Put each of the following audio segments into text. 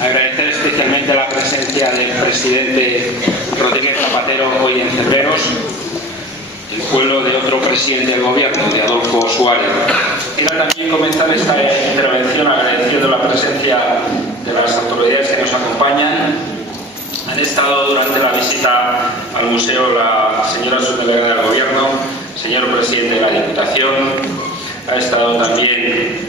Agradecer especialmente la presencia del presidente Rodríguez Zapatero hoy en Cebreros, el pueblo de otro presidente del gobierno, de Adolfo Suárez. Quiero también comenzar esta intervención agradeciendo la presencia de las autoridades que nos acompañan. Han estado durante la visita al museo la señora subdelegada del gobierno, el señor presidente de la Diputación, ha estado también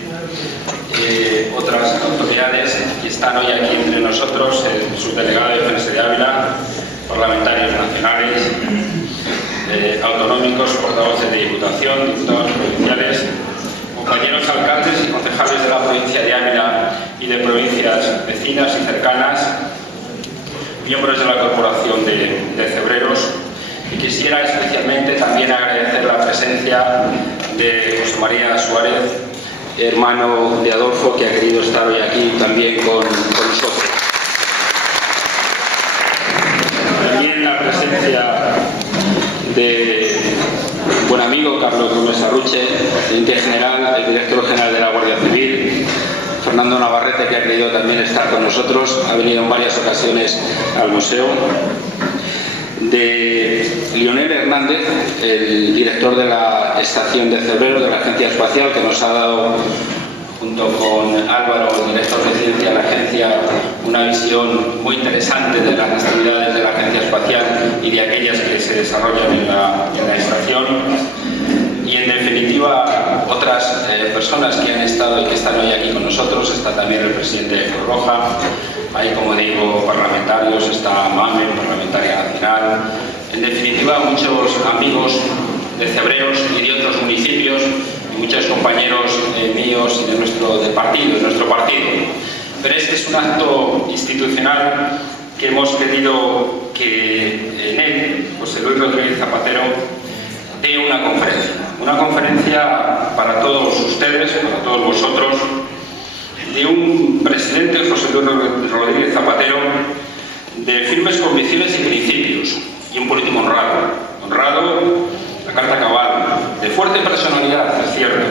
otras autoridades que están hoy aquí entre nosotros, el subdelegado de Defensa de Ávila, parlamentarios nacionales, autonómicos, portavoces de Diputación, diputados provinciales, compañeros alcaldes y concejales de la provincia de Ávila y de provincias vecinas y cercanas, miembros de la Corporación de Cebreros, y quisiera especialmente también agradecer la presencia de José María Suárez, hermano de Adolfo, que ha querido estar hoy aquí también con nosotros. También la presencia de buen amigo Carlos Gómez Arruche, teniente general, el director general de la Guardia Civil, Fernando Navarrete, que ha querido también estar con nosotros, ha venido en varias ocasiones al museo, de Lionel Hernández, el director de la estación de Cebreros, de la Agencia Espacial, que nos ha dado, junto con Álvaro, el director de ciencia de la agencia, una visión muy interesante de las actividades de la Agencia Espacial y de aquellas que se desarrollan en la estación. Y en definitiva, otras personas que han estado y que están hoy aquí con nosotros. Está también el presidente de Cruz Roja, hay, como digo, parlamentarios, está Mamen, parlamentaria nacional. En definitiva, muchos amigos de Cebreros y de otros municipios, y muchos compañeros míos y de nuestro partido. Pero este es un acto institucional que hemos querido que en él, José Luis Rodríguez Zapatero, dé una conferencia para todos ustedes, para todos vosotros, de un presidente, José Luis Rodríguez Zapatero, de firmes convicciones y principios, y un político honrado, la carta cabal, de fuerte personalidad, es cierto,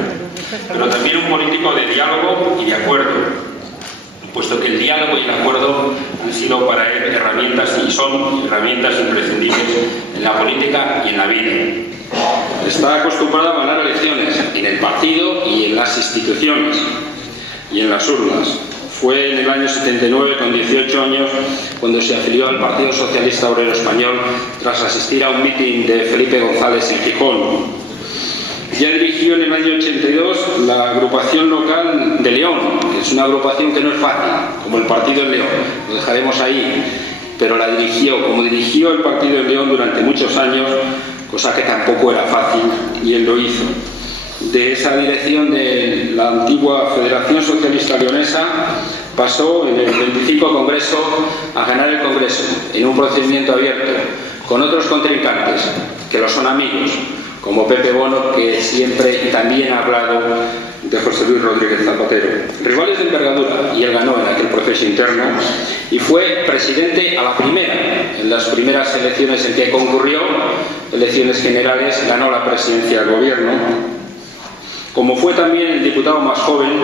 pero también un político de diálogo y de acuerdo, puesto que el diálogo y el acuerdo han sido para él herramientas y son herramientas imprescindibles en la política y en la vida. Está acostumbrado a ganar elecciones en el partido y en las instituciones y en las urnas. Fue en el año 79, con 18 años, cuando se afilió al Partido Socialista Obrero Español tras asistir a un mitin de Felipe González en Gijón. Ya dirigió en el año 82 la agrupación local de León, que es una agrupación que no es fácil, como el Partido en León, lo dejaremos ahí, pero la dirigió, como dirigió el Partido en León durante muchos años, cosa que tampoco era fácil, y él lo hizo. De esa dirección de la antigua Federación Socialista Leonesa pasó en el 25 Congreso a ganar el Congreso en un procedimiento abierto con otros contrincantes que lo son amigos, como Pepe Bono, que siempre y también ha hablado de José Luis Rodríguez Zapatero. Rivales de envergadura, y él ganó en aquel proceso interno y fue presidente a la primera. En las primeras elecciones en que concurrió, elecciones generales, ganó la presidencia del gobierno. Como fue también el diputado más joven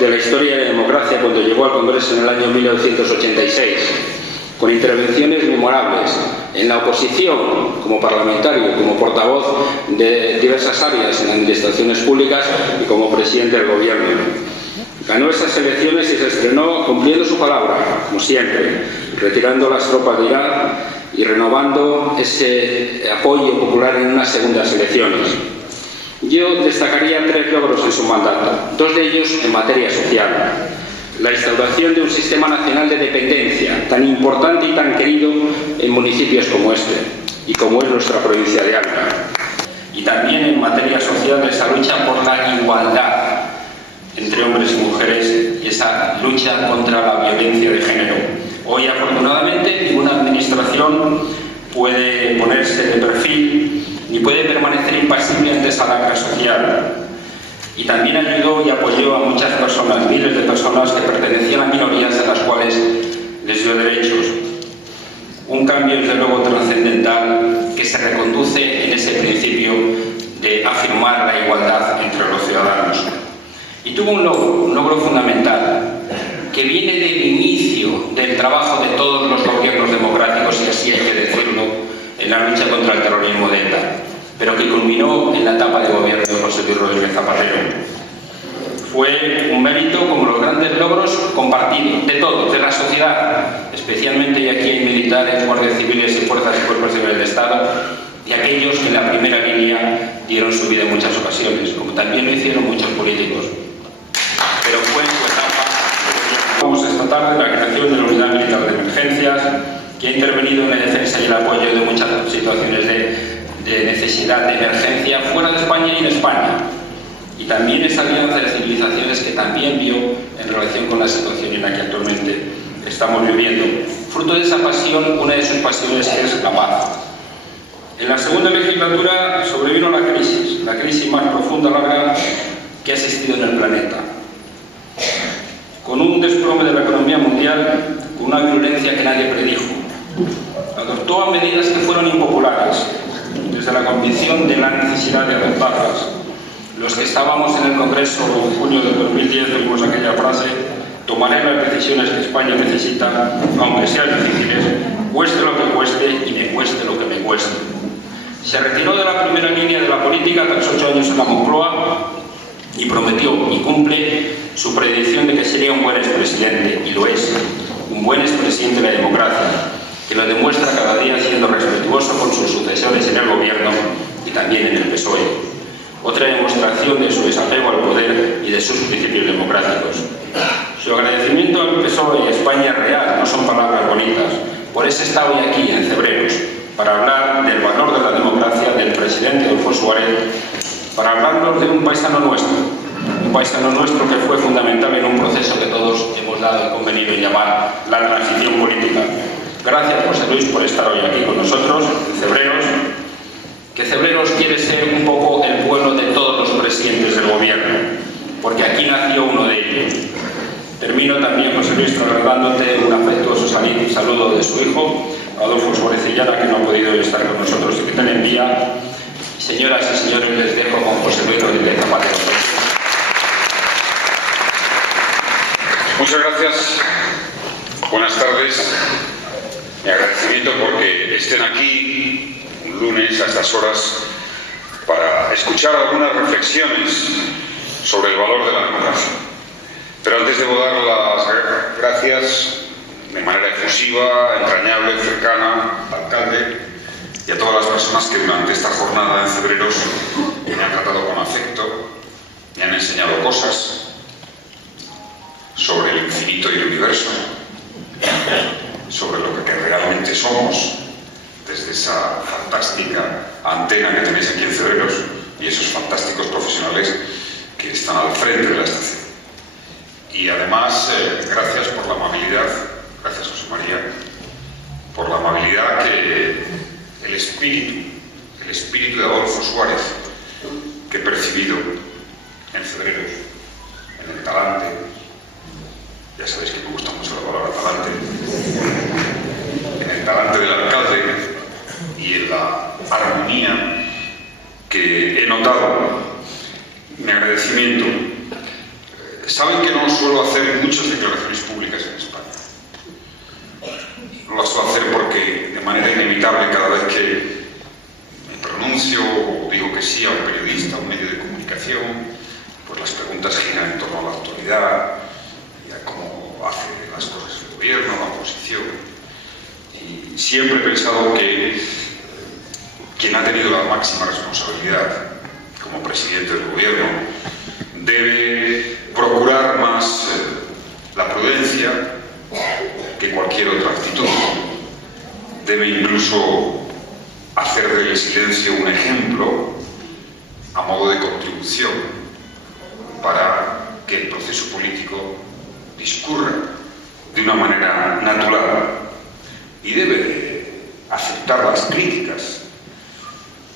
de la historia de la democracia cuando llegó al Congreso en el año 1986, con intervenciones memorables en la oposición, como parlamentario, como portavoz de diversas áreas en administraciones públicas y como presidente del gobierno. Ganó esas elecciones y se estrenó cumpliendo su palabra, como siempre, retirando las tropas de Irak y renovando ese apoyo popular en unas segundas elecciones. Yo destacaría 3 logros en su mandato, 2 de ellos en materia social. La instauración de un sistema nacional de dependencia tan importante y tan querido en municipios como este, y como es nuestra provincia de Ávila. Y también en materia social, esa lucha por la igualdad entre hombres y mujeres y esa lucha contra la violencia de género. Hoy, afortunadamente, ninguna administración puede ponerse de perfil ni puede permanecer impasible ante esa lacra social. Y también ayudó y apoyó a muchas personas, miles de personas que pertenecían a minorías a las cuales les dio derechos. Un cambio, desde luego, trascendental que se reconduce en ese principio de afirmar la igualdad entre los ciudadanos. Y tuvo un logro fundamental, que viene del inicio del trabajo de todos los gobiernos democráticos, y así hay que decirlo, en la lucha contra el terrorismo de ETA, pero que culminó en la etapa de gobierno de José Luis Rodríguez Zapatero. Fue un mérito como los grandes logros compartidos, de todos, de la sociedad, especialmente, y aquí hay militares, guardias civiles y fuerzas y cuerpos civiles del Estado, y aquellos que en la primera línea dieron su vida en muchas ocasiones, como también lo hicieron muchos políticos. Pero fue en su etapa. Vamos esta tarde la creación de la Unidad Militar de Emergencias, que ha intervenido en la defensa y el apoyo de muchas situaciones de necesidad de emergencia fuera de España y en España. Y también esa alianza de civilizaciones que también vio en relación con la situación en la que actualmente estamos viviendo. Fruto de esa pasión, una de sus pasiones es la paz. En la segunda legislatura sobrevino la crisis más profunda, larga, que ha existido en el planeta. Con un desplome de la economía mundial, con una virulencia que nadie predijo. Adoptó medidas que fueron impopulares, desde la convicción de la necesidad de adoptarlas. Los que estábamos en el Congreso en junio de 2010 vimos aquella frase: tomaré las decisiones que España necesita, aunque sean difíciles, cueste lo que cueste y me cueste lo que me cueste. Se retiró de la primera línea de la política tras 8 años en la Moncloa y prometió y cumple su predicción de que sería un buen expresidente, y lo es, un buen expresidente de la democracia, que lo demuestra cada día siendo respetuoso con sus sucesores en el gobierno y también en el PSOE. Otra demostración de su desapego al poder y de sus principios democráticos. Su agradecimiento al PSOE y a España es real, no son palabras bonitas. Por eso está hoy aquí, en Cebreros, para hablar del valor de la democracia, del presidente Adolfo Suárez, para hablarnos de un paisano nuestro que fue fundamental en un proceso que todos hemos dado y convenido en llamar la transición política. Gracias, José Luis, por estar hoy aquí con nosotros, en Cebreros, que Cebreros quiere ser un poco el pueblo de todos los presidentes del gobierno, porque aquí nació uno de ellos. Termino también, José Luis, trasladándote un afectuoso saludo de su hijo, Adolfo Suárez Illana, que no ha podido estar con nosotros y que te le envía. Señoras y señores, les dejo con José Luis Rodríguez Zapatero. Muchas gracias. Buenas tardes. Mi agradecimiento porque estén aquí un lunes a estas horas para escuchar algunas reflexiones sobre el valor de la democracia. Pero antes debo dar las gracias de manera efusiva, entrañable, cercana al alcalde y a todas las personas que durante esta jornada en Cebreros me han tratado con afecto, me han enseñado cosas sobre el infinito y el universo, sobre lo que realmente somos, desde esa fantástica antena que tenéis aquí en Cebreros y esos fantásticos profesionales que están al frente de la estación. Y además, gracias por la amabilidad, gracias José María, por la amabilidad que el espíritu de Adolfo Suárez que he percibido en Cebreros, en el talante. Ya sabéis que me gusta mucho la palabra talante, en el talante del alcalde y en la armonía que he notado. Mi agradecimiento. Saben que no suelo hacer muchas declaraciones públicas en España. No las suelo hacer porque de manera inevitable cada vez que me pronuncio o digo que sí a un periodista, a un medio de comunicación, pues las preguntas giran en torno a la actualidad, cómo hace las cosas el gobierno, la oposición. Y siempre he pensado que quien ha tenido la máxima responsabilidad como presidente del gobierno debe procurar más la prudencia que cualquier otra actitud. Debe incluso hacer del silencio un ejemplo a modo de contribución para que el proceso político discurra de una manera natural, y debe aceptar las críticas,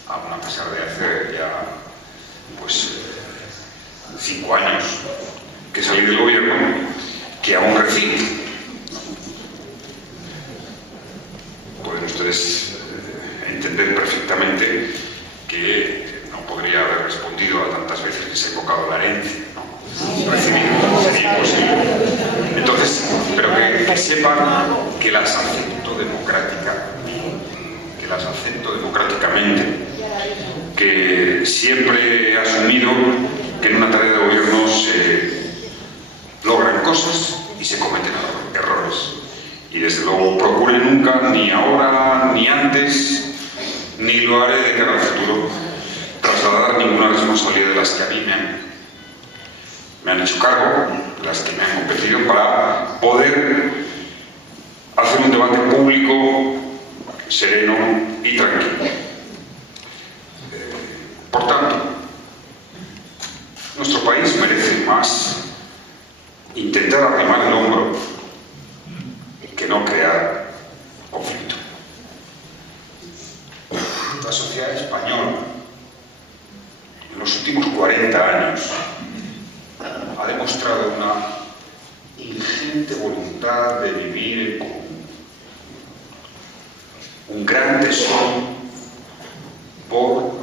aun a pesar de hacer ya pues 5 años que salí del gobierno, que aún recibo. Pueden ustedes entender perfectamente que no podría haber respondido a tantas veces que se ha invocado la herencia, ¿no? sepan que las acepto democráticamente, que siempre he asumido que en una tarea de gobierno se logran cosas y se cometen errores. Y desde luego procuré nunca, ni ahora, ni antes, ni lo haré de cara al futuro, trasladar ninguna responsabilidad de las que a mí me han hecho cargo, las que me han competido, para poder hacer un debate público sereno y tranquilo. Por tanto, nuestro país merece más intentar arrimar el hombro que no crear conflicto. La sociedad española en los últimos 40 años ha demostrado una ingente voluntad de vivir en común, un gran tesoro por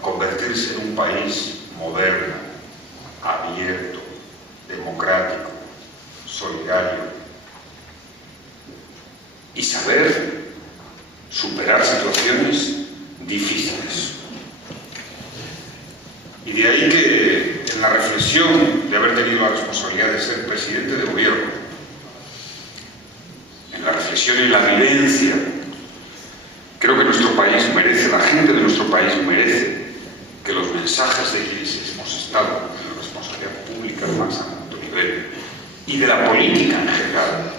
convertirse en un país moderno, abierto, democrático, solidario, y saber superar situaciones difíciles. Y de ahí que en la reflexión de haber tenido la responsabilidad de ser presidente de gobierno, en la reflexión y en la vivencia, creo que nuestro país merece, la gente de nuestro país merece que los mensajes de quienes hemos estado en la responsabilidad pública más alto nivel y de la política en general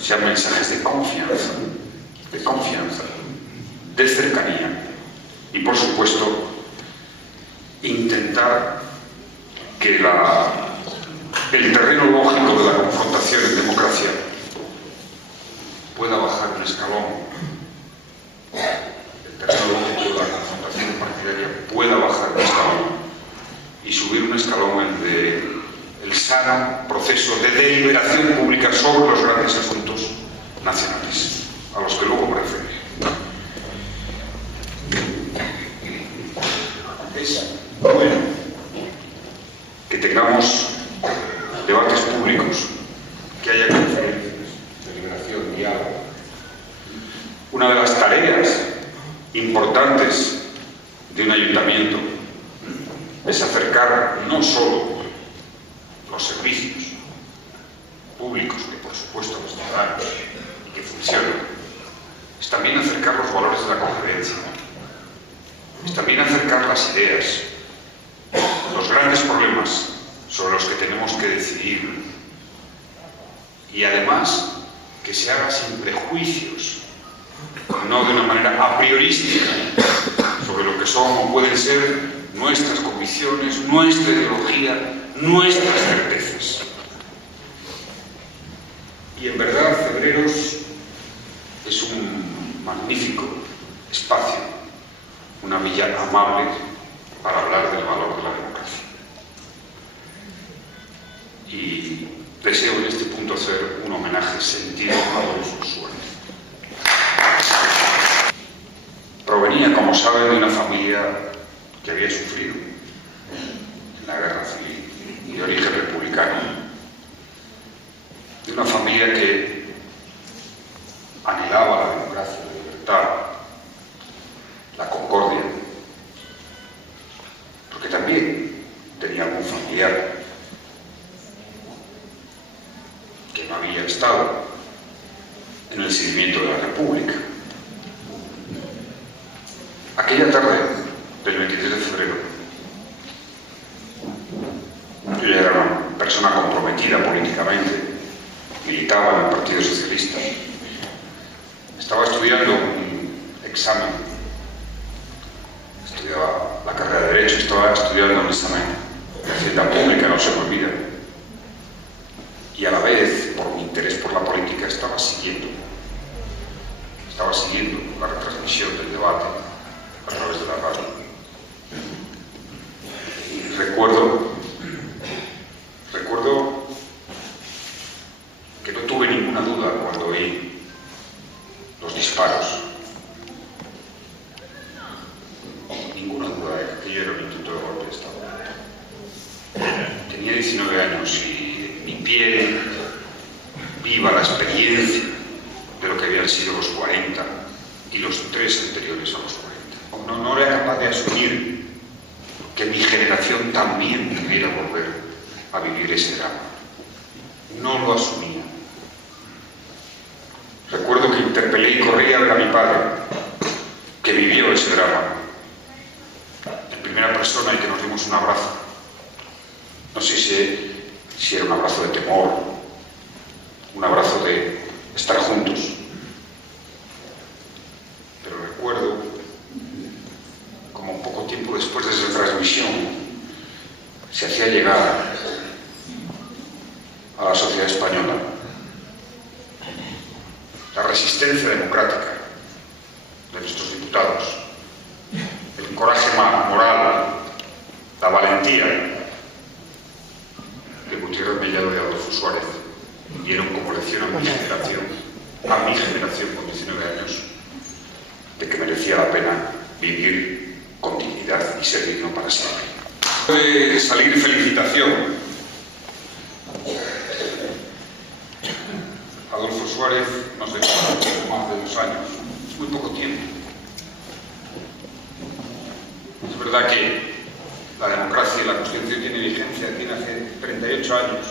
sean mensajes de confianza, de cercanía y, por supuesto, intentar que el terreno lógico de la confrontación en democracia pueda bajar un escalón. El terreno lógico de la confrontación partidaria pueda bajar un escalón y subir un escalón el sano proceso de deliberación pública sobre los grandes asuntos nacionales, a los que luego me referiré. Es bueno que tengamos debates públicos, que haya conferencias, deliberación, diálogo. Una de las tareas importantes de un ayuntamiento es acercar no solo los servicios públicos, que por supuesto los ciudadanos y que funcionan, es también acercar los valores de la convivencia, es también acercar las ideas, los grandes problemas sobre los que tenemos que decidir, y además que se haga sin prejuicios, no de una manera a priorística sobre lo que son o pueden ser nuestras convicciones, nuestra ideología, nuestras certezas. Y en verdad, Cebreros es un magnífico espacio, una villa amable para hablar del valor de la democracia. Y deseo en este punto hacer un homenaje sentido a todos los sueños. Provenía, como saben, de una familia que había sufrido en la guerra civil y de origen republicano, de una familia que anhelaba la democracia, la libertad, la concordia, porque también tenía algún familiar que no había estado en el seguimiento de la República. Aquella tarde del 23 de febrero, yo ya era una persona comprometida políticamente, militaba en el Partido Socialista, estaba estudiando un examen, estudiaba la carrera de Derecho, estaba estudiando un examen de Hacienda Pública, no se me olvida, y a la vez, por mi interés por la política, estaba siguiendo la retransmisión del debate a través de la radio. Y recuerdo que no tuve ninguna duda cuando oí los disparos. Ninguna duda de que aquello era un intento de golpe de Estado. Tenía 19 años y mi piel viva la experiencia de lo que habían sido los 40 y los 3 anteriores a los 40. No era capaz de asumir que mi generación también pudiera volver a vivir ese drama. No lo asumía. Recuerdo que interpelé y corrí a ver a mi padre, que vivió ese drama en primera persona y que nos dimos un abrazo. No sé si era un abrazo de temor, un abrazo de estar juntos. Pero recuerdo como poco tiempo después de esa transmisión se hacía llegar a la sociedad española la resistencia democrática de nuestros diputados, el coraje moral, la valentía de Gutiérrez Mellado y Adolfo Suárez dieron como lección a mi generación con 19 años, de que merecía la pena vivir con dignidad y ser digno para siempre. Puede salir felicitación. Adolfo Suárez nos dejó más de 2 años, es muy poco tiempo. Es verdad que la democracia y la Constitución tiene vigencia, tiene hace 38 años.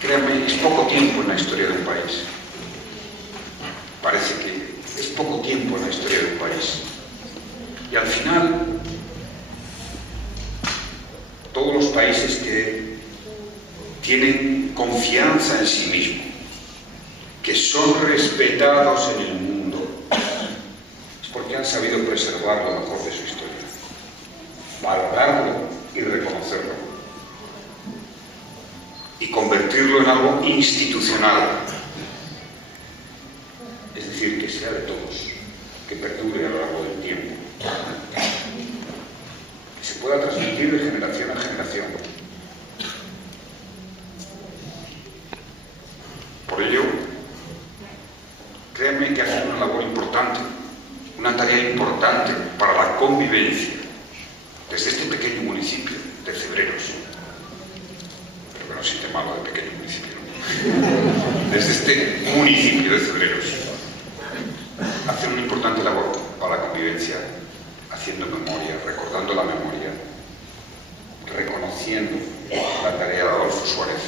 Créanme, es poco tiempo en la historia de un país. Parece que es poco tiempo en la historia de un país. Y al final, todos los países que tienen confianza en sí mismos, que son respetados en el mundo, es porque han sabido preservar lo mejor de su historia, valorarlo y reconocerlo, y convertirlo en algo institucional, es decir, que sea de todos, que perdure a lo largo del tiempo, que se pueda transmitir de generación a generación. Por ello, créanme que hacen una labor importante, una tarea importante para la convivencia desde este pequeño municipio de Cebreros, pero que no siente malo de pequeño municipio, ¿no? Desde este municipio de Cebreros hacen una importante labor para la convivencia, haciendo memoria, recordando la memoria, reconociendo la tarea de Adolfo Suárez,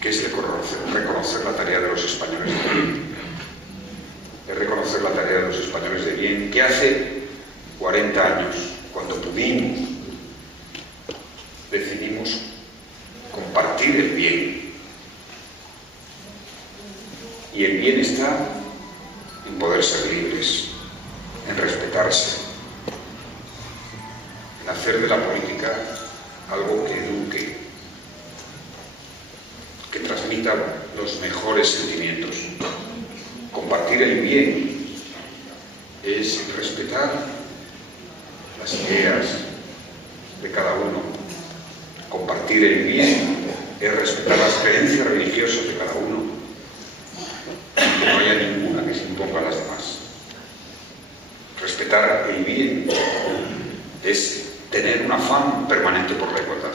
que es reconocer la tarea de los españoles de bien, es reconocer la tarea de los españoles de bien, que hace 40 años, cuando pudimos, decidimos compartir el bien. Y el bien está en poder ser libres, en respetarse, en hacer de la política algo que eduque, que transmita los mejores sentimientos. Compartir el bien es respetar las ideas de cada uno. Compartir el bien es respetar las creencias religiosas de cada uno, y que no haya ninguna que se imponga a las demás. Respetar el bien es tener un afán permanente por la igualdad.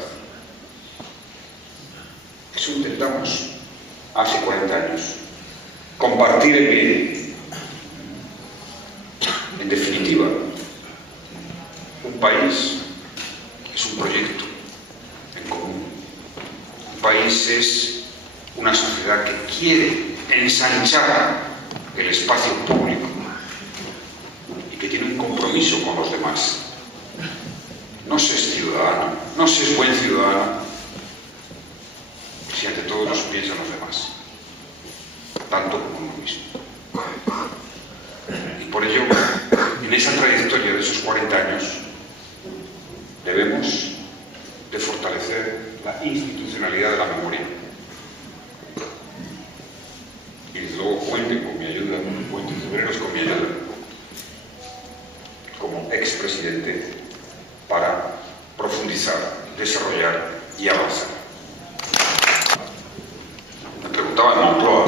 Eso intentamos hace 40 años. Compartir el bien. En definitiva, un país es un proyecto en común. Un país es una sociedad que quiere ensanchar el espacio público y que tiene un compromiso con los demás. No se es ciudadano, no se es buen ciudadano si ante todo no se piensa en los demás, tanto como uno mismo. Y por ello, en esa trayectoria de esos 40 años, debemos de fortalecer la institucionalidad de la memoria. Y desde luego cuenten con mi ayuda, cuenten Cebreros con mi ayuda, como expresidente, para profundizar, desarrollar y avanzar. Me preguntaba en Moncloa,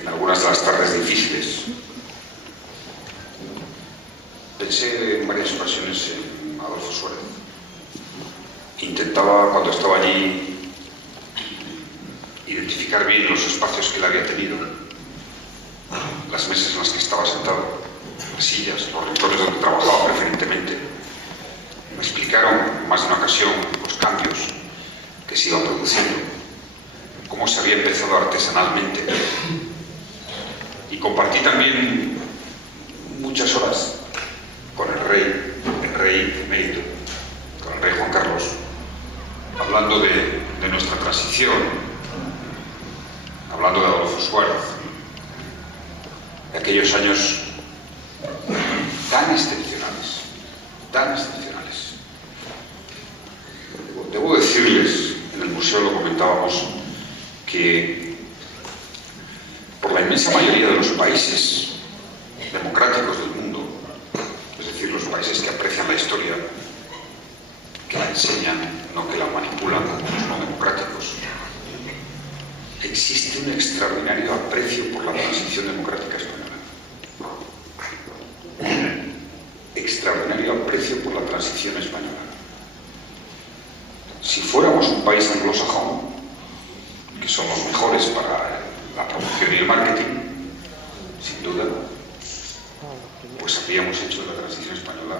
en algunas de las tardes difíciles, pensé en varias ocasiones en Adolfo Suárez. Intentaba, cuando estaba allí, identificar bien los espacios que él había tenido, las mesas en las que estaba sentado, las sillas, los rincones donde trabajaba preferentemente. Me explicaron en más de una ocasión los cambios que se iban produciendo, cómo se había empezado artesanalmente. Y compartí también muchas horas con el rey emérito, con el rey Juan Carlos, hablando de nuestra transición, hablando de Adolfo Suárez, de aquellos años tan excepcionales, tan excepcionales. Debo decirles, en el museo lo comentábamos, que por la inmensa mayoría de los países democráticos del mundo, es decir, los países que aprecian la historia, que la enseñan, no que la manipulan como los no democráticos, existe un extraordinario aprecio por la transición democrática española. Extraordinario aprecio por la transición española. Si fuéramos un país anglosajón, que son los mejores para la promoción y el marketing, sin duda, pues habríamos hecho de la transición española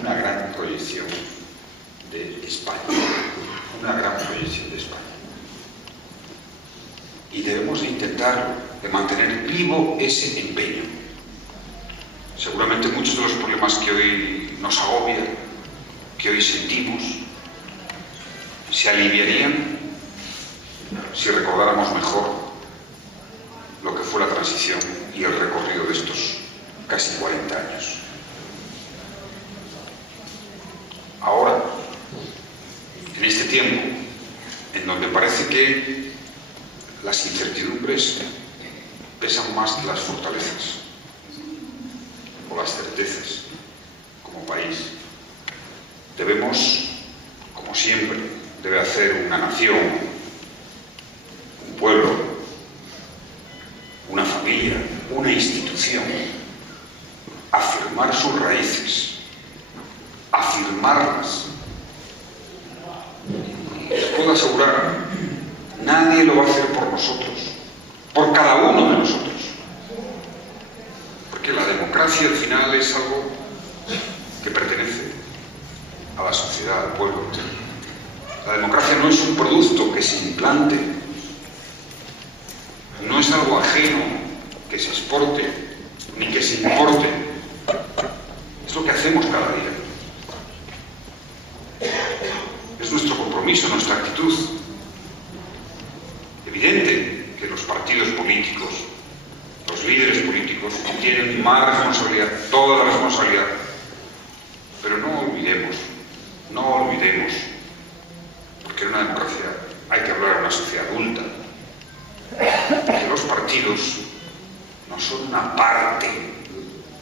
una gran proyección de España. Una gran proyección de España. Y debemos de intentar de mantener vivo ese empeño. Seguramente muchos de los problemas que hoy nos agobian, que hoy sentimos, se aliviarían si recordáramos mejor lo que fue la transición y el recorrido de estos casi 40 años. Ahora, en este tiempo, en donde parece que las incertidumbres pesan más que las fortalezas o las certezas como país, debemos, como siempre debe hacer una nación, un pueblo, una familia, una institución, afirmar sus raíces, afirmarlas. Les puedo asegurar, nadie lo va a hacer por nosotros, por cada uno de nosotros. Porque la democracia al final es algo que pertenece a la sociedad, al pueblo. La democracia no es un producto que se implante, no es algo ajeno que se exporte ni que se importe. Es lo que hacemos cada día. Es nuestro compromiso, nuestra actitud. Evidente que los partidos políticos, los líderes políticos tienen más responsabilidad, toda la responsabilidad. Pero no olvidemos, porque en una democracia hay que hablar de una sociedad adulta, que los partidos no son una parte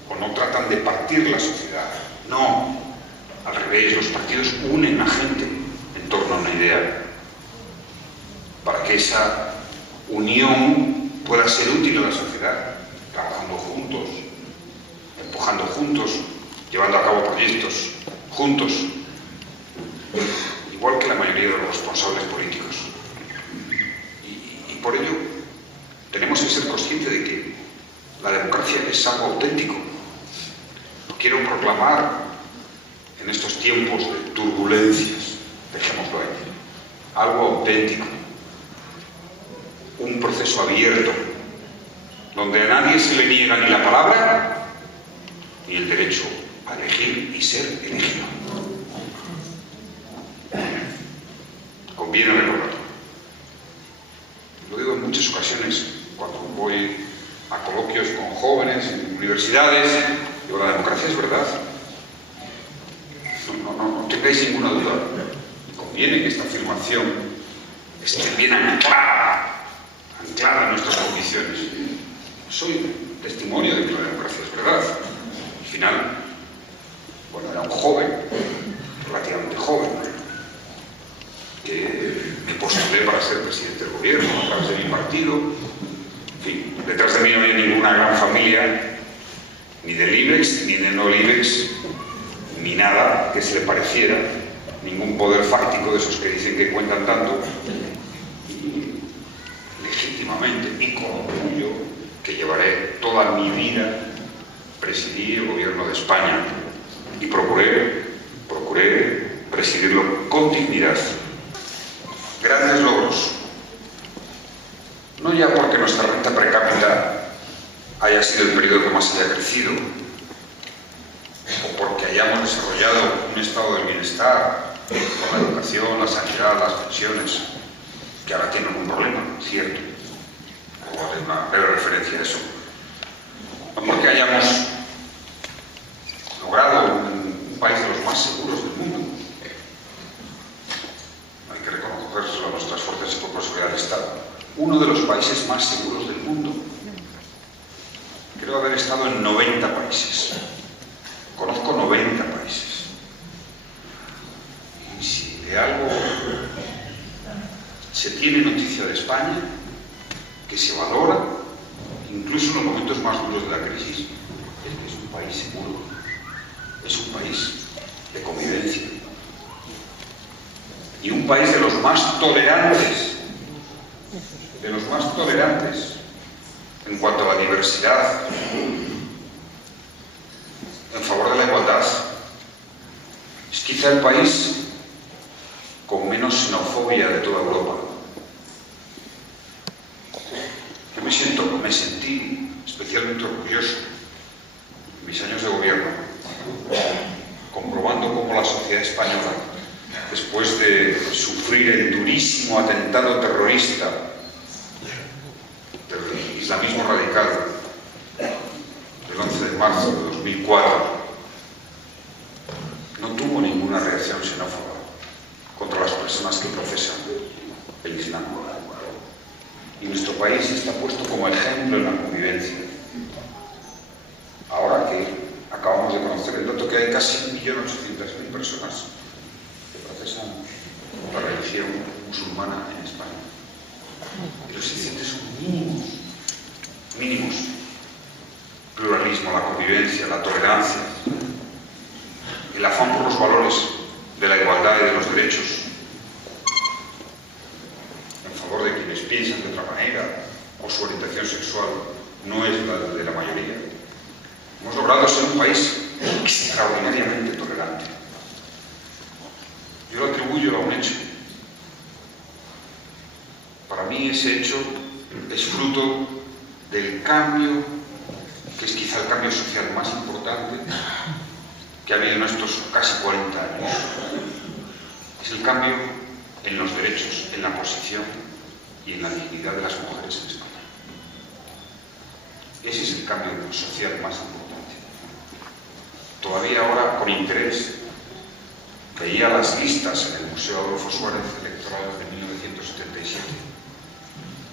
o no tratan de partir la sociedad. No, al revés, los partidos unen a gente en torno a una idea para que esa unión pueda ser útil a la sociedad, trabajando juntos, empujando juntos, llevando a cabo proyectos juntos, igual que la mayoría de los responsables políticos. Y por ello tenemos que ser conscientes de que la democracia es algo auténtico. Quiero proclamar en estos tiempos de turbulencias, dejémoslo ahí, algo auténtico, un proceso abierto, donde a nadie se le niega ni la palabra ni el derecho a elegir y ser elegido. Conviene recordarlo. Lo digo en muchas ocasiones cuando voy a coloquios con jóvenes en universidades. Digo, la democracia es verdad. No tengáis ninguna duda. Conviene que esta afirmación esté bien anclada en nuestras convicciones. Soy testimonio de que la democracia es verdad. Al final, bueno, era un joven, relativamente joven, que me postulé para ser presidente del gobierno a través de mi partido. En fin, detrás de mí no había ninguna gran familia, ni del IBEX, ni del no IBEX, ni nada que se le pareciera, ningún poder fáctico de esos que dicen que cuentan tanto. legítimamente y con orgullo que llevaré toda mi vida presidir el gobierno de España y procuré presidirlo con dignidad. Grandes logros. No ya porque nuestra renta per cápita haya sido el periodo que más haya crecido, o porque hayamos desarrollado un estado del bienestar con la educación, la sanidad, las pensiones, que ahora tienen un problema, cierto. Luego haré una breve referencia a eso. No porque hayamos logrado un país de los más seguros del mundo. Hay que reconocerlo a nuestras fuerzas y cuerpos de seguridad del Estado. Uno de los países más seguros del mundo. Creo haber estado en 90 países. Conozco 90 países. Y si de algo se tiene noticia de España, que se valora, incluso en los momentos más duros de la crisis, es que es un país seguro, es un país de convivencia y un país de los más tolerantes, en cuanto a la diversidad, en favor de la igualdad. Es quizá el país con menos xenofobia de toda Europa. Yo me sentí especialmente orgulloso en mis años de gobierno, comprobando cómo la sociedad española, después de sufrir el durísimo atentado terrorista del islamismo radical del 11 de marzo de 2004, no tuvo ninguna reacción xenófoba contra las personas que profesan el Islam. Y nuestro país está puesto como ejemplo en la convivencia. Ahora que acabamos de conocer el dato que hay casi 1.800.000 personas que profesan la religión musulmana en España. Y los incidentes son mínimos. Pluralismo, la convivencia, la tolerancia, el afán por los valores de la igualdad y de los derechos, en favor de quienes piensan de otra manera o su orientación sexual no es la de la mayoría. Hemos logrado ser un país extraordinariamente tolerante. Yo lo atribuyo a un hecho. Para mí ese hecho es fruto del cambio, que es quizá el cambio social más importante que ha habido en estos casi 40 años. Es el cambio en los derechos, en la posición y en la dignidad de las mujeres en España. Ese es el cambio social más importante. Todavía ahora, con interés, veía las listas en el Museo Adolfo Suárez electorales de 1977.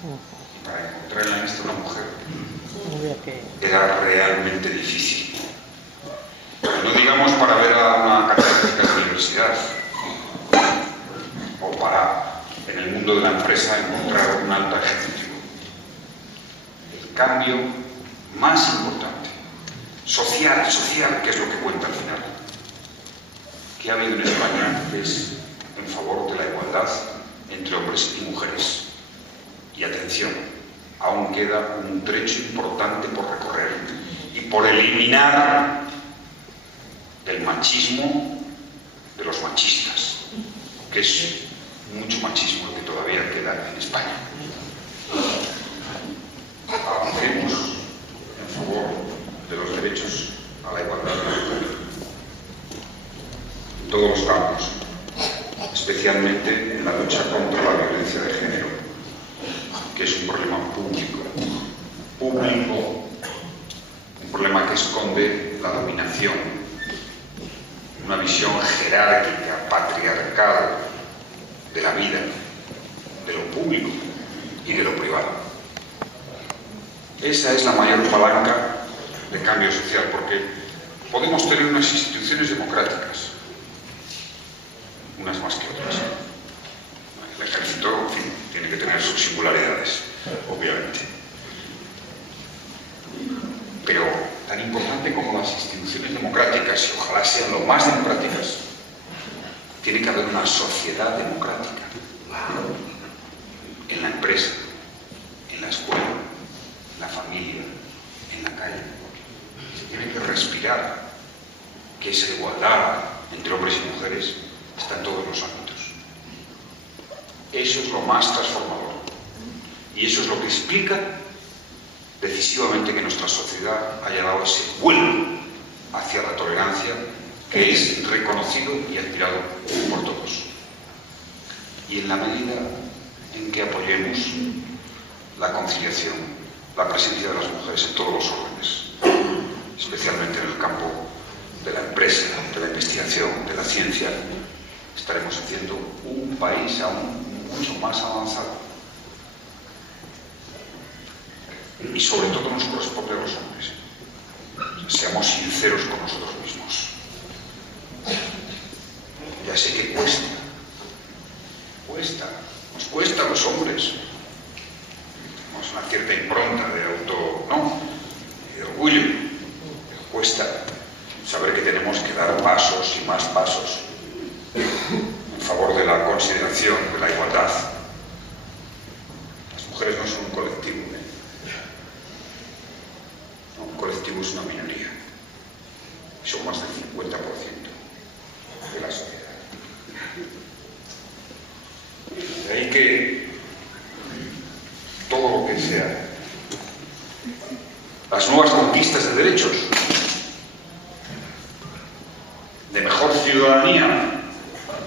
Y para encontrar en la lista una mujer era realmente difícil. No digamos para ver a una catedrática de la universidad o para, en el mundo de la empresa, encontrar un alto ejecutivo. El cambio más importante, social, que es lo que cuenta al final, que ha habido en España, es en favor de la igualdad entre hombres y mujeres. Y atención, aún queda un trecho importante por recorrer y por eliminar del machismo de los machistas, que es mucho machismo el que todavía queda en España. Avancemos en favor de los derechos a la igualdad de la mujer en todos los campos, especialmente en la lucha contra la violencia de género, que es un problema público, un problema que esconde la dominación, una visión jerárquica, patriarcal de la vida, de lo público y de lo privado. Esa es la mayor palanca de cambio social, porque podemos tener unas instituciones democráticas, unas más que otras. El ejército, en fin, tiene que tener sus singularidades, obviamente. Pero tan importante como las instituciones democráticas, y ojalá sean lo más democráticas, tiene que haber una sociedad democrática en la empresa, en la Eso es lo más transformador. Y eso es lo que explica decisivamente que nuestra sociedad haya dado ese vuelo hacia la tolerancia que es reconocido y aspirado por todos. Y en la medida en que apoyemos la conciliación, la presencia de las mujeres en todos los órdenes, especialmente en el campo de la empresa, de la investigación, de la ciencia, estaremos haciendo un país aún mucho más avanzado. Y sobre todo nos corresponde a los hombres. Seamos sinceros con nosotros mismos. Ya sé que cuesta. Nos cuesta a los hombres. Tenemos una cierta impronta de de orgullo. Cuesta saber que tenemos que dar pasos y más pasos en favor de la consideración, de la igualdad. Las mujeres no son un colectivo, un colectivo es una minoría. Son más del 50% de la sociedad. De ahí que todo lo que sea las nuevas conquistas de derechos, de mejor ciudadanía,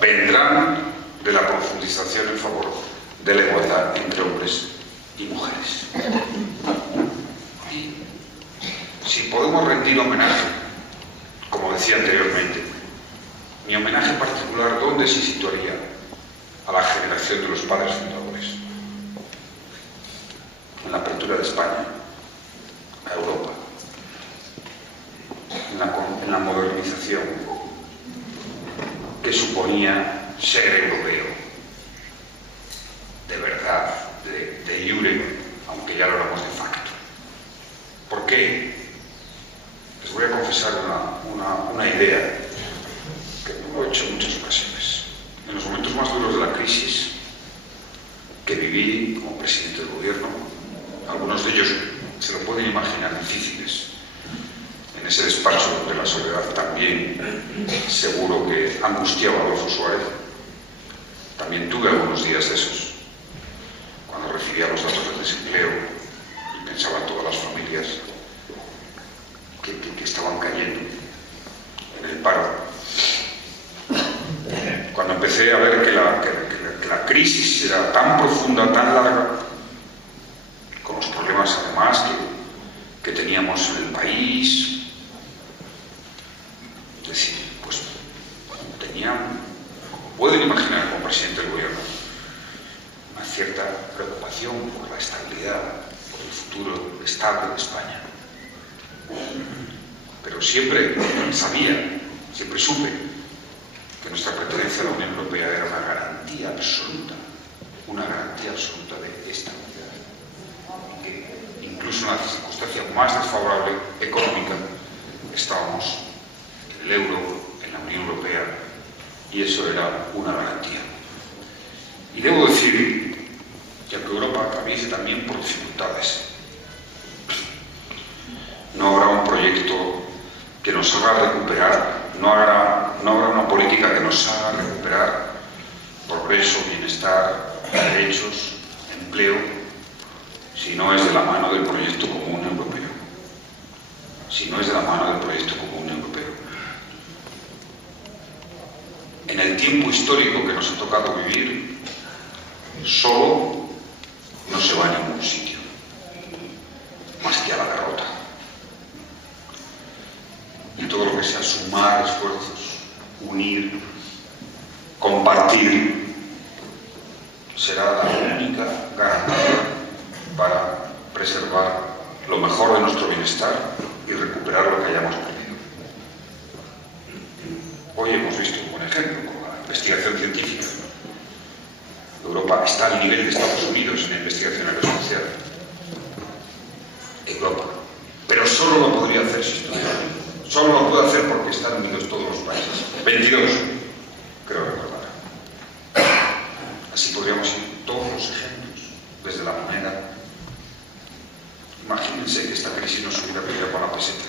vendrán de la profundización en favor de la igualdad entre hombres y mujeres. Y si podemos rendir homenaje, como decía anteriormente, mi homenaje particular, ¿dónde se situaría? A la generación de los padres fundadores, en la apertura de España a Europa, en la modernización que suponía ser europeo, de verdad, de iure, aunque ya lo éramos de facto. ¿Por qué? Les voy a confesar una idea que lo he hecho en muchas ocasiones. En los momentos más duros de la crisis que viví como presidente del gobierno, algunos de ellos se lo pueden imaginar difíciles. En ese despacho de la soledad también seguro que angustiaba a Adolfo Suárez. También tuve algunos días de esos, cuando recibía los datos del desempleo y pensaba en todas las familias que estaban cayendo en el paro. Cuando empecé a ver que la crisis era tan profunda, tan larga, con los problemas además que teníamos en el país, es decir, pues tenían, como pueden imaginar como presidente del gobierno, una cierta preocupación por la estabilidad, por el futuro estable de España. Pero siempre sabía, siempre supe que nuestra pertenencia a la Unión Europea era una garantía absoluta de estabilidad. Y que incluso en la circunstancia más desfavorable económica estábamos en el euro, en la Unión Europea, y eso era una garantía. Y debo decir que aunque Europa atraviese también por dificultades, no habrá un proyecto que nos haga recuperar, no habrá una política que nos haga recuperar progreso, bienestar, derechos, empleo, si no es de la mano del proyecto común europeo. Si no es de la mano del proyecto común europeo. En el tiempo histórico que nos ha tocado vivir, solo no se va a ningún sitio, más que a la derrota. Y todo lo que sea sumar esfuerzos, unir, compartir, será la única garantía para preservar lo mejor de nuestro bienestar y recuperar lo que hayamos perdido. Hoy hemos visto un buen ejemplo con la investigación científica. Europa está al nivel de Estados Unidos en la investigación aeroespacial. Europa. Pero solo lo podría hacer si estuviera unido. Solo lo puede hacer porque están unidos todos los países. 22, creo recordar. Así podríamos ir todos los ejemplos, desde la moneda. Imagínense que esta crisis nos hubiera pillado con la peseta.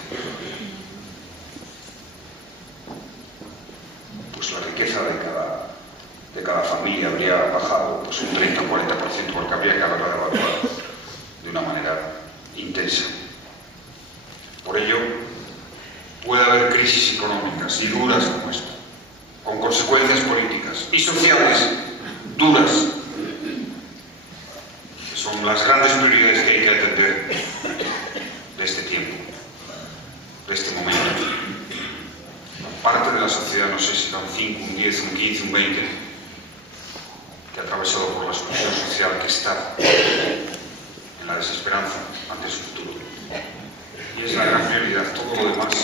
Pues la riqueza de cada familia habría bajado pues, un 30 o 40%, porque habría que haberla evaluado de una manera intensa. Por ello, puede haber crisis económicas y duras como esta, con consecuencias políticas y sociales duras, que son las grandes prioridades que hay que atender de este tiempo, de este momento. Parte de la sociedad, no sé si era un 5, un 10, un 15, un 20, que ha atravesado por la exclusión social, que está en la desesperanza ante su futuro. Y es la gran prioridad. Todo lo demás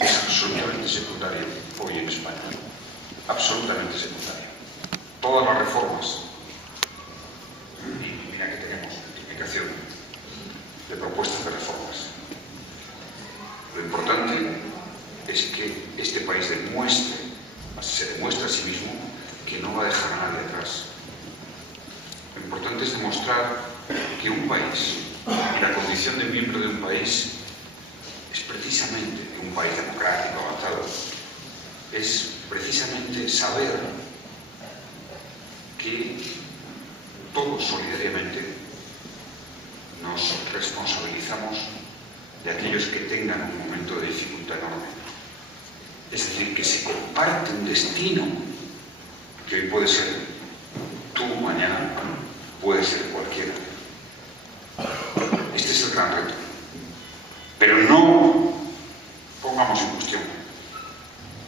es absolutamente secundario hoy en España. Absolutamente secundario. Todas las reformas, y mira que tenemos multiplicación de propuestas de reformas. Lo importante es que este país se demuestre a sí mismo que no va a dejar a nadie atrás. Lo importante es demostrar que un país y la condición de miembro de un país es precisamente un país democrático, avanzado, es precisamente saber que todos solidariamente nos responsabilizamos de aquellos que tengan un momento de dificultad enorme. Es decir, que se comparte un destino que hoy puede ser tú, mañana puede ser cualquiera. Este es el gran reto. Pero no pongamos en cuestión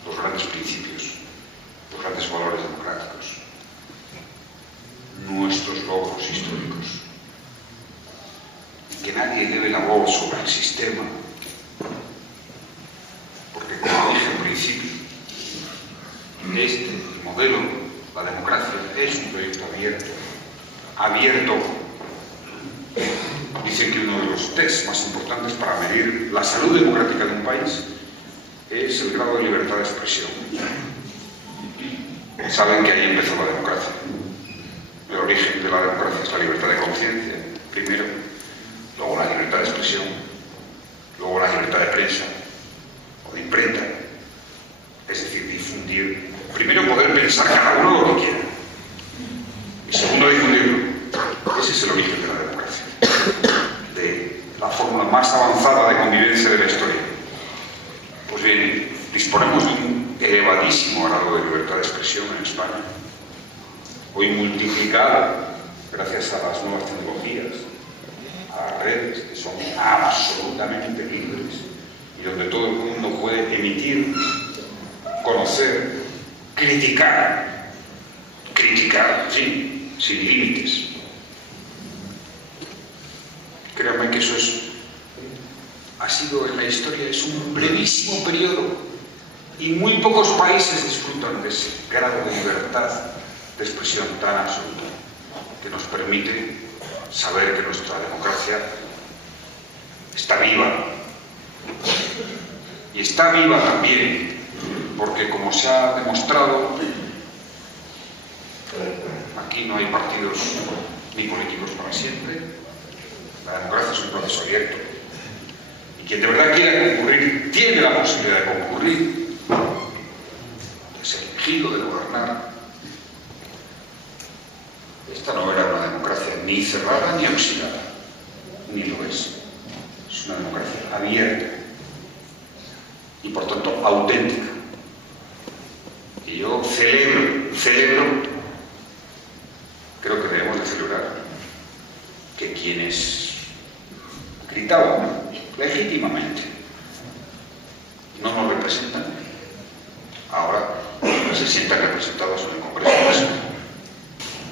los grandes principios, los grandes valores democráticos, nuestros logros históricos. Y que nadie lleve la voz sobre el sistema, porque como dije al principio, este modelo, la democracia, es un proyecto abierto. Dicen que uno de los tests más importantes para medir la salud democrática de un país es el grado de libertad de expresión. Saben que ahí empezó la democracia. El origen de la democracia es la libertad de conciencia, primero, luego la libertad de expresión, luego la libertad de prensa o de imprenta, es decir, difundir. Primero, poder pensar cada uno lo que quiera. Y segundo, difundirlo. Ese es el origen de la democracia, de la fórmula más avanzada de convivencia de la historia. Pues bien, disponemos de un elevadísimo grado de libertad de expresión en España, hoy multiplicado gracias a las nuevas tecnologías, a las redes que son absolutamente libres y donde todo el mundo puede emitir, conocer, criticar, sí, sin límites. Créanme que eso ha sido en la historia, es un brevísimo periodo y muy pocos países disfrutan de ese grado de libertad de expresión tan absoluta que nos permite saber que nuestra democracia está viva. Y está viva también porque, como se ha demostrado, aquí no hay partidos ni políticos para siempre. La democracia es un proceso abierto. Y quien de verdad quiera concurrir, tiene la posibilidad de concurrir, de ser elegido, de gobernar. Esta no era una democracia ni cerrada ni oxidada, ni lo es. Es una democracia abierta y, por tanto, auténtica. Y yo celebro, creo que debemos de celebrar que quienes gritaban legítimamente no nos representan, ahora se sientan representados en el Congreso.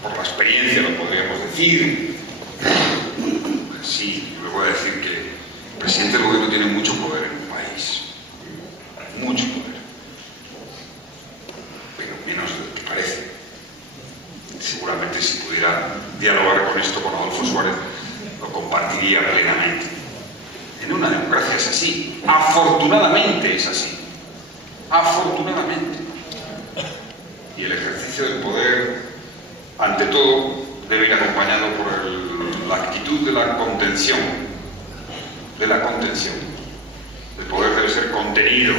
Por la experiencia lo podríamos decir. Sí, yo le voy a decir que el presidente del gobierno tiene mucho poder en un país, mucho poder, pero menos de lo que parece. Seguramente si pudiera dialogar con esto con Adolfo Suárez lo compartiría plenamente. En una democracia es así, afortunadamente es así, afortunadamente. Y el ejercicio del poder, ante todo, debe ir acompañado por la actitud de la contención. El poder debe ser contenido.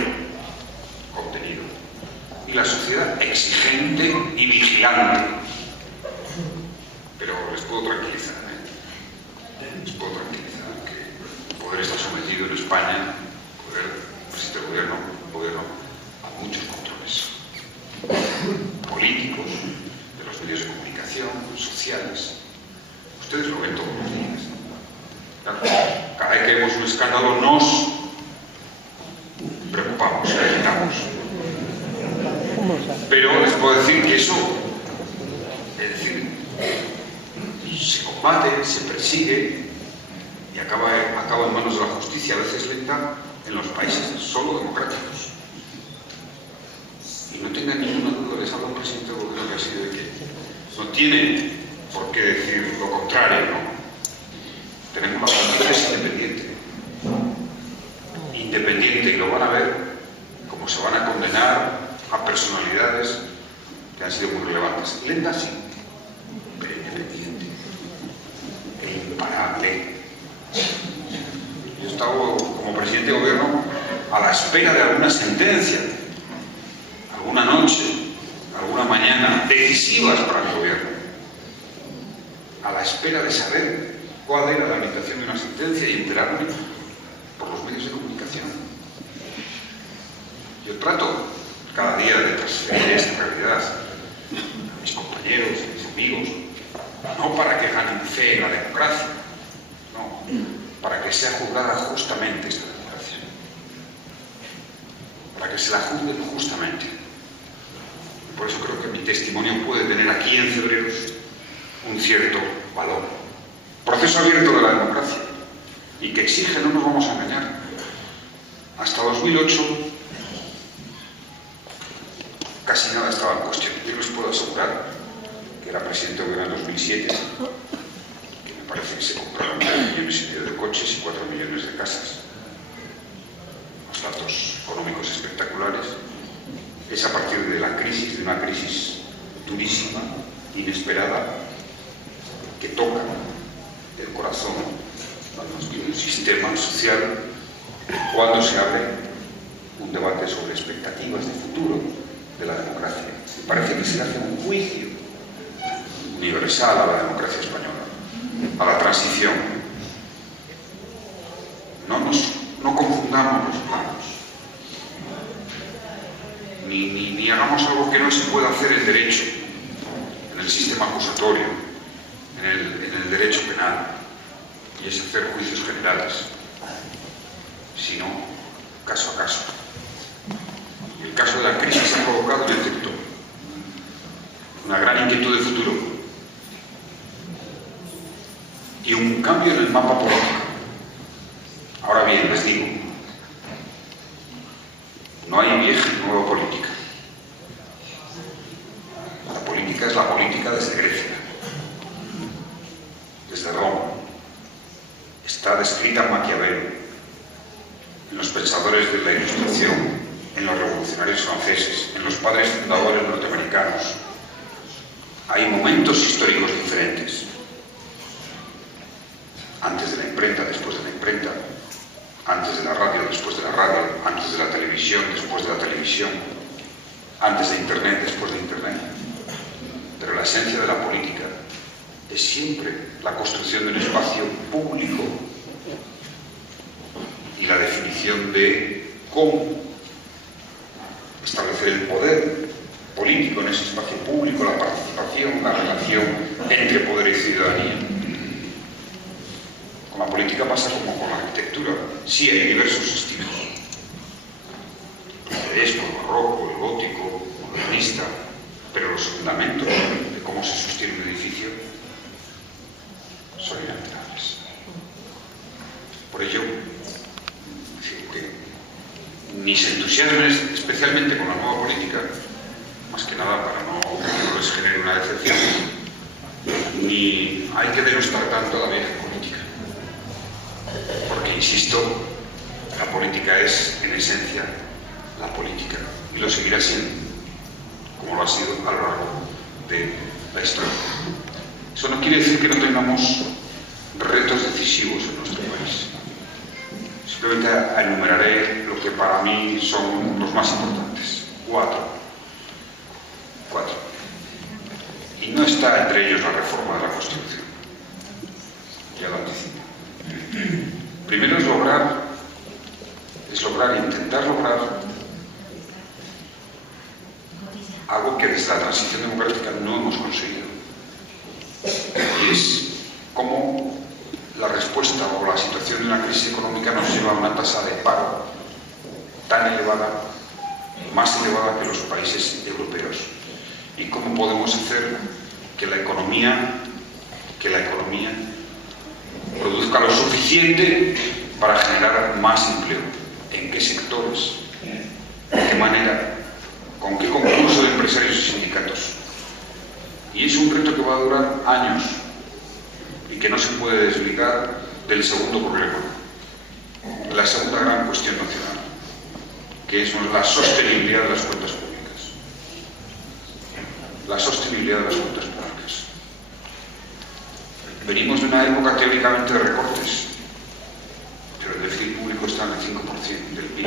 Y la sociedad exigente y vigilante. puedo tranquilizar, os puedo tranquilizar que el poder está sometido en España, el presidente del gobierno, a muchos controles políticos, de los medios de comunicación, sociales. Ustedes lo ven todos los días. Claro, cada vez que vemos un escándalo nos preocupamos, agitamos. Pero les puedo decir que eso, es decir, se combate, se persigue y acaba en manos de la justicia, a veces lenta, en los países solo democráticos. Y no tengan ninguna duda, les habla un presidente del gobierno que ha sido de que no tiene por qué decir lo contrario, ¿no? Tenemos la justicia independiente y lo van a ver como se van a condenar a personalidades que han sido muy relevantes. Lenta sí, pero independiente e imparable. Yo he estado como presidente de gobierno a la espera de alguna sentencia, alguna noche, alguna mañana, decisivas para el gobierno, a la espera de saber cuál era la limitación de una sentencia y enterarme por los medios de comunicación. Yo trato cada día de transferir esta realidad a mis compañeros, a mis amigos, no para que ganen fe en la democracia, no, para que sea juzgada justamente esta democracia, para que se la juzguen justamente. Por eso creo que mi testimonio puede tener aquí en Cebreros un cierto valor. Proceso abierto de la democracia y que exige, no nos vamos a engañar, hasta 2008 casi nada estaba en cuestión. Yo les puedo asegurar que era presidente de gobierno en 2007, que me parece que se compraron 3,5 millones de coches y 4 millones de casas. Los datos económicos espectaculares. Es a partir de la crisis, de una crisis durísima, inesperada, que toca el corazón de un sistema social cuando se abre un debate sobre expectativas de futuro de la democracia. Me parece que se le hace un juicio universal a la democracia española, a la transición. No confundamos los planos, ni hagamos algo que no se pueda hacer en derecho, en el sistema acusatorio, en el derecho penal, y es hacer juicios generales, sino caso a caso. Y el caso de la crisis ha provocado un efecto, una gran inquietud de futuro y un cambio en el mapa político. Ahora bien, les digo, no hay vieja y nueva política. La política es la política desde Grecia, desde Roma. Está descrita en Maquiavelo, en los pensadores de la Ilustración, en los revolucionarios franceses, en los padres fundadores norteamericanos. Hay momentos históricos diferentes. Antes de la imprenta, después de la imprenta. Antes de la radio, después de la radio. Antes de la televisión, después de la televisión. Antes de Internet, después de Internet. Pero la esencia de la política es siempre la construcción de un espacio público y la definición de cómo establecer el poder político en ese espacio público, la participación, la relación entre poder y ciudadanía. Con la política pasa como con la arquitectura. Sí hay diversos estilos. El plateresco, el barroco, el gótico, el modernista, pero los fundamentos de cómo se sostiene un edificio son inalterables. Por ello, ni se entusiasmen especialmente con la nueva política, más que nada para no les genere una decepción, ni hay que denostar tanto la vieja política. Porque, insisto, la política es, en esencia, la política, y lo seguirá siendo, como lo ha sido a lo largo de la historia. Eso no quiere decir que no tengamos retos decisivos en nuestro país. Simplemente enumeraré lo que para mí son los más importantes. 4. Y no está entre ellos la reforma de la Constitución. primero intentar lograr algo que desde la transición democrática no hemos conseguido. Y es cómo la respuesta o la situación de la crisis económica nos lleva a una tasa de paro tan elevada, más elevada que los países europeos. Y cómo podemos hacer que la economía produzca lo suficiente para generar más empleo. ¿En qué sectores? ¿De qué manera? ¿Con qué concurso de empresarios y sindicatos? Y es un reto que va a durar años y que no se puede desligar del segundo problema, la segunda gran cuestión nacional, que es la sostenibilidad de las cuentas públicas. La sostenibilidad de las cuentas públicas. Venimos de una época teóricamente de recortes, pero el déficit público está en el 5% del PIB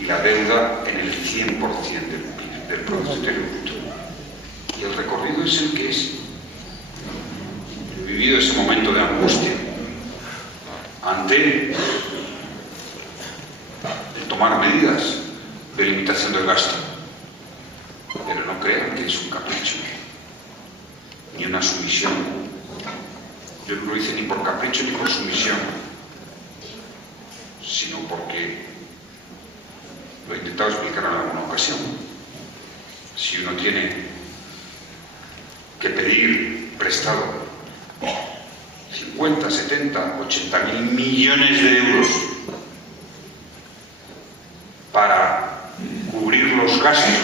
y la deuda en el 100% del PIB, del Producto Interior Bruto. Y el recorrido es el que es. He vivido ese momento de angustia ante el tomar medidas de limitación del gasto. Pero no crean que es un capricho, ni una sumisión. Yo no lo hice ni por capricho ni por sumisión, sino porque lo he intentado explicar en alguna ocasión. Si uno tiene que pedir prestado 50, 70, 80.000 millones de euros para cubrir los gastos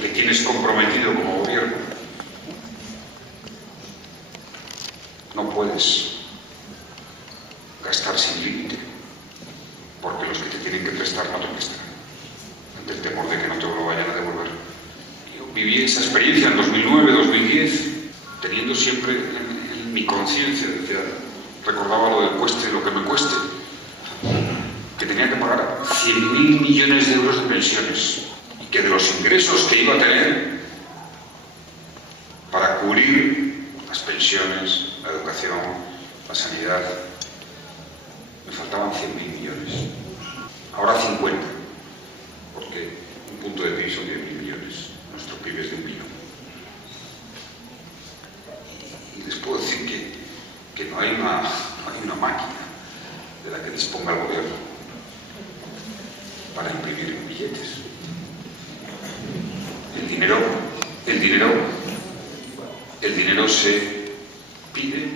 que tienes comprometido como gobierno, no puedes gastar sin límite, porque los que te tienen que prestar no te prestan, ante el temor de que no te lo vayan a devolver. Yo viví esa experiencia en 2009, 2010, teniendo siempre en mi conciencia, recordaba lo del cueste, lo que me cueste, que tenía que pagar 100.000 millones de euros de pensiones y que de los ingresos que iba a tener para cubrir las pensiones, la educación, la sanidad, me faltaban 100.000 millones. Ahora 50, porque un punto de PIB son 10.000 millones, nuestro PIB es de 1 billón. Y les puedo decir que no hay una máquina de la que disponga el gobierno para imprimir billetes. El dinero se pide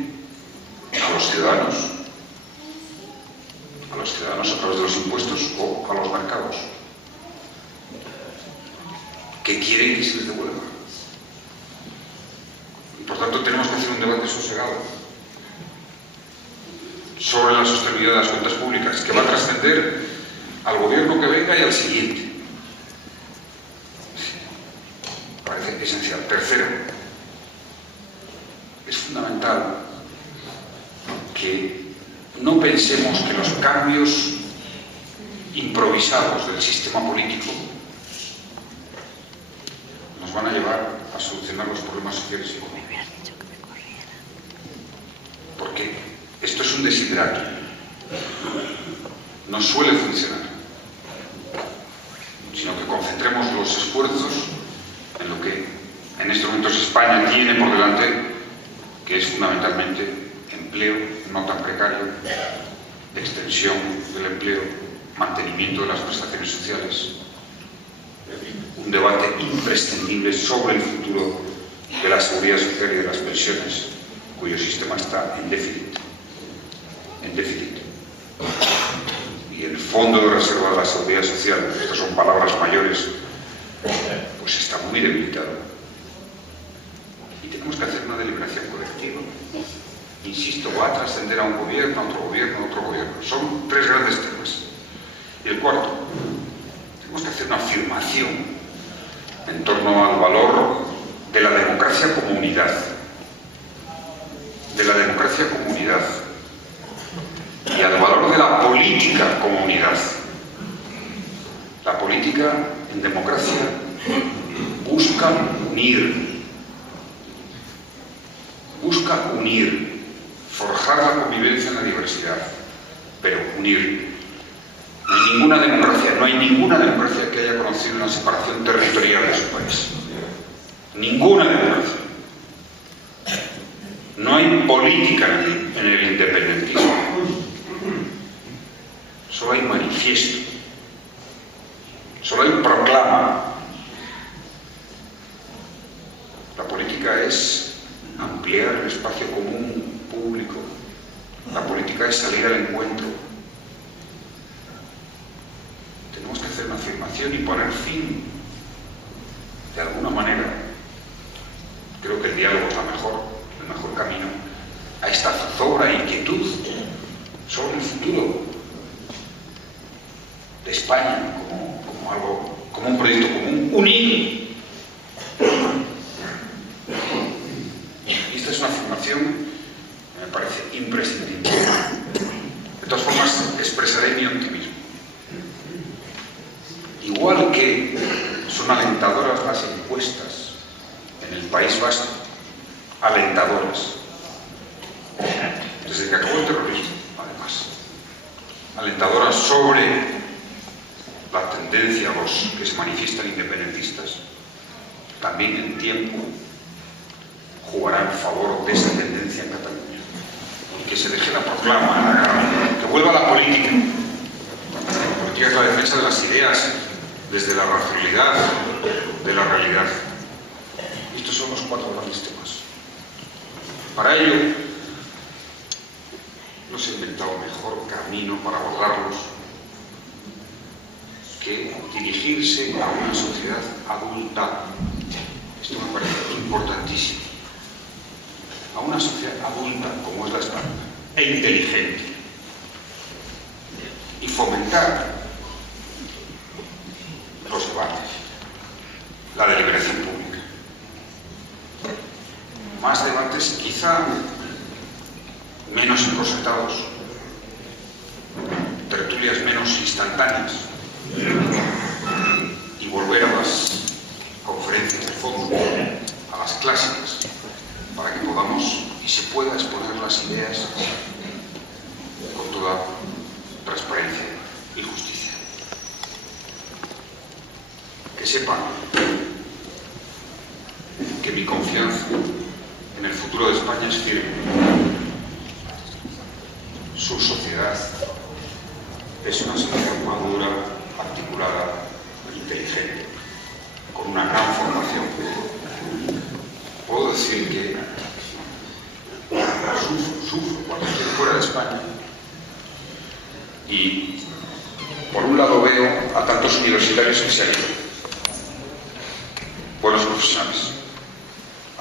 a los ciudadanos a través de los impuestos o a los mercados, que quieren que se les devuelva. Y por tanto tenemos que hacer un debate sosegado sobre la sostenibilidad de las cuentas públicas, que va a trascender al gobierno que venga y al siguiente. Parece esencial. Tercero, es fundamental que no pensemos que los cambios improvisados del sistema político nos van a llevar a solucionar los problemas sociales y económicos. Porque esto es un desiderato. No suele funcionar. Sino que concentremos los esfuerzos en lo que en estos momentos España tiene por delante, que es fundamentalmente empleo no tan precario, extensión del empleo, mantenimiento de las prestaciones sociales, un debate imprescindible sobre el futuro de la seguridad social y de las pensiones, cuyo sistema está en déficit. Y el Fondo de Reserva de la Seguridad Social, estas son palabras mayores, pues está muy debilitado. Y tenemos que hacer una deliberación colectiva. Insisto, va a trascender a un gobierno, a otro gobierno, a otro gobierno. Son tres grandes temas. Y el cuarto, tenemos que hacer una afirmación en torno al valor de la democracia como unidad. De la democracia como unidad. Y al valor de la política como unidad. La política en democracia busca unir, forjar la convivencia en la diversidad, pero unir. No hay ninguna democracia que haya conocido una separación territorial de su país. Ninguna democracia. No hay política en el independentismo. Solo hay manifiesto. Solo hay proclama. La política es ampliar el espacio común público. La política es salir al encuentro. Tenemos que hacer una afirmación y poner fin, de alguna manera. Creo que el diálogo es el mejor camino a esta zozobra e inquietud sobre el futuro de España como un proyecto común, unido. Y esta es una afirmación que me parece imprescindible. De todas formas, expresaré mi optimismo. Igual que son alentadoras las encuestas en el País Vasco, alentadoras, desde que acabó el terrorismo, además, alentadoras sobre la tendencia a los que se manifiestan independentistas, también en tiempo jugará en favor de esa tendencia en Cataluña, y que se deje la proclama, que vuelva a la política. La política es la defensa de las ideas desde la racionalidad de la realidad. Estos son los 4 grandes temas. Para ello, no se ha inventado mejor camino para abordarlos que dirigirse a una sociedad adulta. Esto me parece importantísimo. A una sociedad adulta como es la española, e inteligente, y fomentar los debates, la deliberación pública. Más debates, quizá menos encorsetados, tertulias menos instantáneas, y volver a las conferencias de fondo, a las clásicas, para que podamos y se pueda exponer las ideas con toda transparencia y justicia. Que sepan que mi confianza en el futuro de España es firme. Su sociedad es una sociedad madura, articulada, inteligente, con una gran formación. Puedo decir que sufro cuando estoy fuera de España y por un lado veo a tantos universitarios que se han ido, buenos profesionales,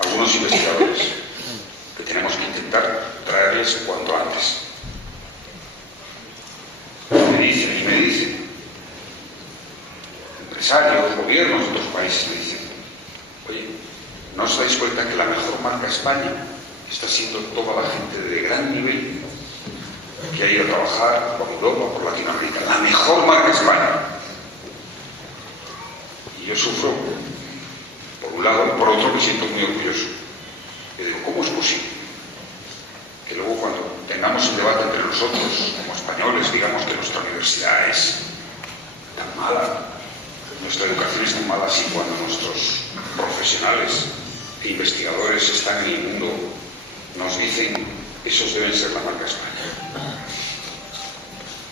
algunos investigadores que tenemos que intentar traerles cuanto antes. Me dicen empresarios, gobiernos de otros países me dicen: oye, ¿no os dais cuenta que la mejor marca España está siendo toda la gente de gran nivel que ha ido a trabajar por Europa, por Latinoamérica? La mejor marca España. Y yo sufro, por un lado, por otro me siento muy orgulloso. Y digo, ¿cómo es posible que luego cuando tengamos el debate entre nosotros, como españoles, digamos que nuestra universidad es tan mala, nuestra educación es tan mala, así cuando nuestros profesionales e investigadores están en el mundo nos dicen esos deben ser la marca España?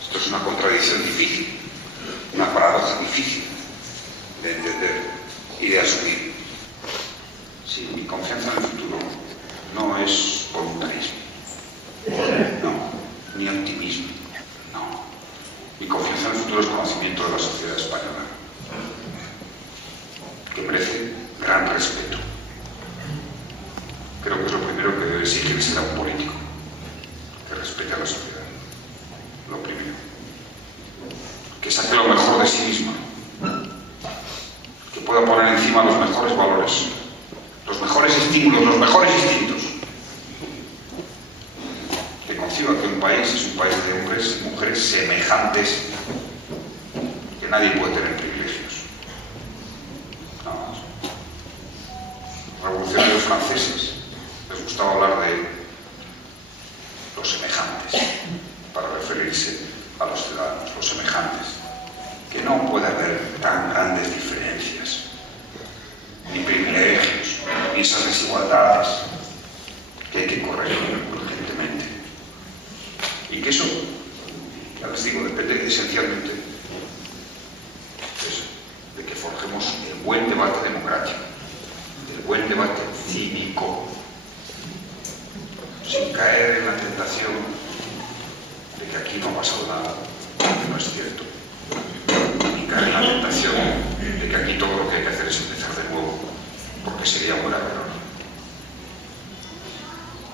Esto es una contradicción difícil, una paradoja difícil de entender y de asumir. Sí, mi confianza en el futuro no es voluntarismo, no, ni optimismo, no. Mi confianza en el futuro es conocimiento de la sociedad española, que merece gran respeto. Creo que es lo primero que debe exigir ser un político, que respete a la sociedad. Lo primero. Que saque lo mejor de sí mismo, que pueda poner encima los mejores valores, los mejores estímulos, los mejores instintos. Que conciba que un país es un país de hombres y mujeres semejantes, que nadie puede tener privilegios. No. Revolucionarios franceses les gustaba hablar de los semejantes. para referirse a los ciudadanos, los semejantes, que no puede haber tan grandes diferencias, ni privilegios, ni esas desigualdades que hay que corregir urgentemente. Y que eso, ya les digo, depende esencialmente de que forjemos el buen debate democrático, el buen debate cívico, sin caer en la tentación de que aquí no ha pasado nada, que no es cierto, ni caer en la tentación de que aquí todo lo que hay que hacer es empezar de nuevo, porque sería un grave error.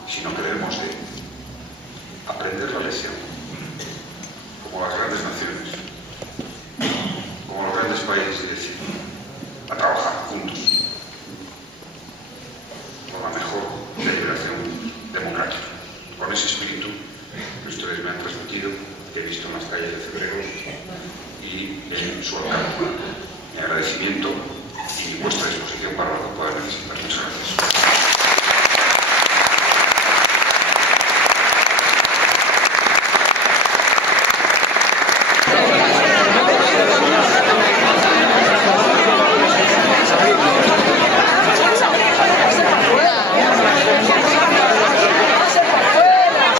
Si no queremos aprender la lección, como las grandes naciones, como los grandes países, es decir, a trabajar juntos por la mejor deliberación democrática, con ese espíritu que ustedes me han transmitido, que he visto en las calles de Cebreros y en su alcalde. Mi agradecimiento y vuestra disposición para la